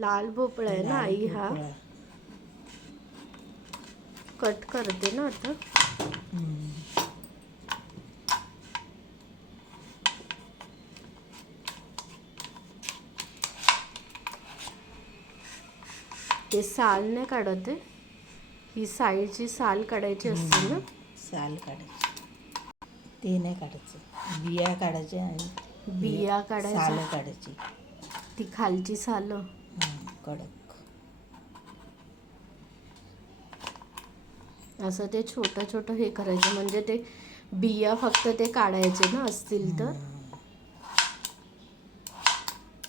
लाल भोपळा आहे ना आई हा. कट करते ना आता. ते साल नाही काढत आहे. ही साईडची साल काढायची असते ना? साल काढायची. ते नाही काढायचं. बिया काढायच्या आणि बिया साल काढायच्या? काढायची. ती खालची साल. कडक. असं ते छोटं छोटं हे करायचं म्हणजे ते बिया फक्त ते काढायचे ना असतील तर?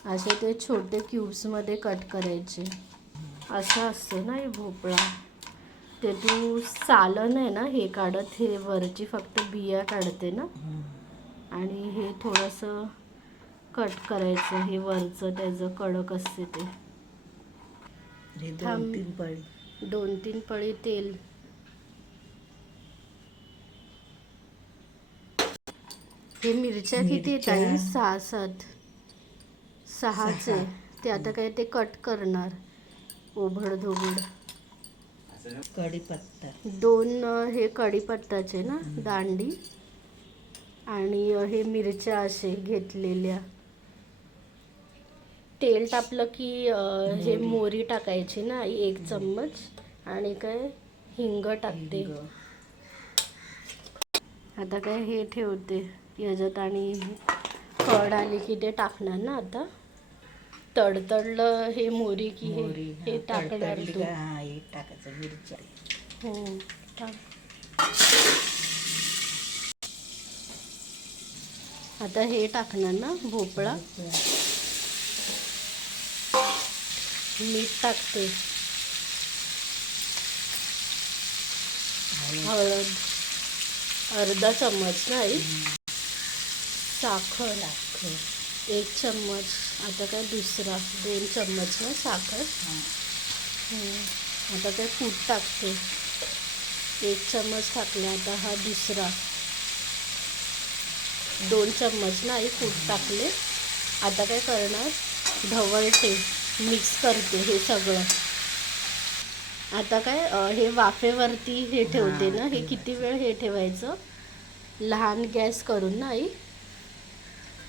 असे ते छोटे क्यूब्समध्ये कट करायचे. असं असतं ना हे भोपळा. ते तू सालन आहे ना हे काढत हे वरची फक्त बिया काढते ना? आणि हे थोडंसं कट करायचं हे वरचं त्याचं कडक असते ते. हे दोन. तीन पळी. दोन तीन पळी तेल. हे मिरच्या किती मिरच्या. सहा सात सहाच. आहे. ते आता काय ते कट करणार. ओभड धोबड. कढीपत्ता. दोन हे कढीपत्ताचे ना दांडी आणि हे मिरच्या असे घेतलेल्या. तेल टाकलं की हे. मोरी टाकायची ना एक चम्मच. आणि काय? हिंग टाकते. आता काय हे ठेवते. याच्यात आणि कड आली की ते टाकणार ना आता. तडतडलं हे मोरी की हे मोहरी, हे हा, टाकणार तडतडली तू. का? हा हे टाकायचं मिरच्या हो टाक. आता हे टाकणार ना भोपळा. मीठ टाकते. हळद. अर्धा चम्मच ना आई साखर. साखर. एक चम्मच. आता काय दुसरा? दोन चम्मच ना साखर. आता काय कूट टाकते. एक चम्मच टाकला आता हा दुसरा. दोन चम्मच ना आई कूट टाकले. आता काय करणार? ढवळते. मिक्स करते हे सगळं. आता काय हे वाफेवरती हे ठेवते ना हे किती वेळ हे ठेवायचं? लहान गॅस करून ना आई?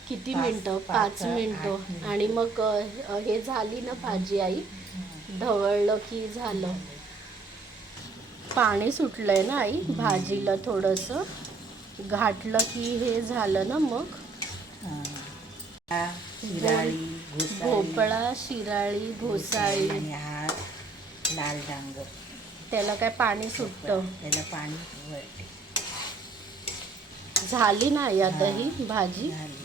किती मिनटं? पाच- मिनटं. आणि मग हे झाली ना भाजी आई ढवळलं की झालं. पाणी सुटलंय ना आई भाजीला थोडंसं. घाटलं की हे झालं ना मग? भोपळा शिराळी घोसाळी. आणि हा लाल डांगर त्याला काय पाणी सुटतं? त्याला पाणी वळते झाली ना आई आता ही भाजी? झाली.